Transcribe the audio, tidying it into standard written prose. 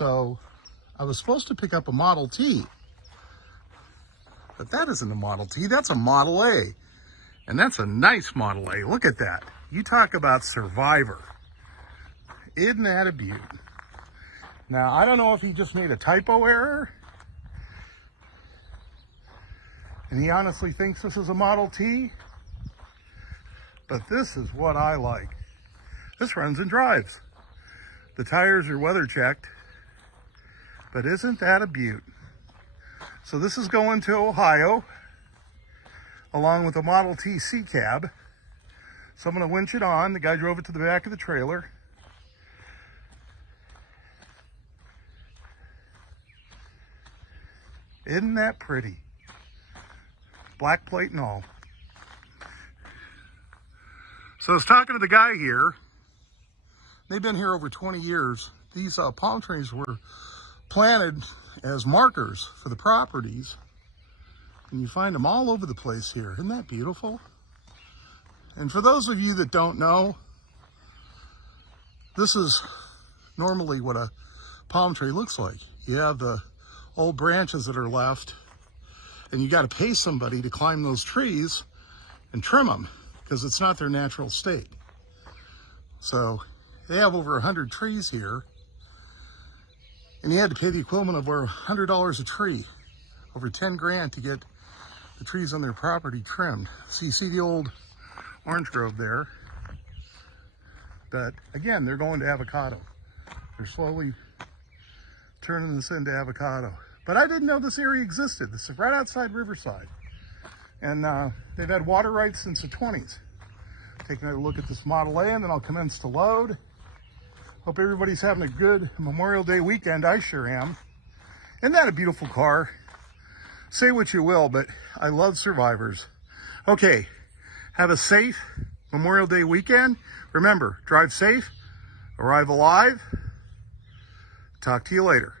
So I was supposed to pick up a Model T, but that isn't a Model T, that's a Model A. And that's a nice Model A. Look at that. You talk about Survivor. Isn't that a beaut? Now, I don't know if he just made a typo error and he honestly thinks this is a Model T, but this is what I like. This runs and drives. The tires are weather checked, but isn't that a beaut? So this is going to Ohio along with a Model T C cab. So I'm going to winch it on. The guy drove it to the back of the trailer. Isn't that pretty? Black plate and all. So I was talking to the guy here. They've been here over 20 years. These palm trees were planted as markers for the properties. And you find them all over the place here. Isn't that beautiful? And for those of you that don't know, this is normally what a palm tree looks like. You have the old branches that are left, and you got to pay somebody to climb those trees and trim them because it's not their natural state. So they have over 100 trees here, and you had to pay the equivalent of over $100 a tree, over 10 grand to get the trees on their property trimmed. So you see the old orange grove there, but again, they're going to avocado. They're slowly turning this into avocado. But I didn't know this area existed. This is right outside Riverside. And they've had water rights since the 20s. Taking a look at this Model A, and then I'll commence to load. Hope everybody's having a good Memorial Day weekend. I sure am. Isn't that a beautiful car? Say what you will, but I love Survivors. Okay, have a safe Memorial Day weekend. Remember, drive safe, arrive alive. Talk to you later.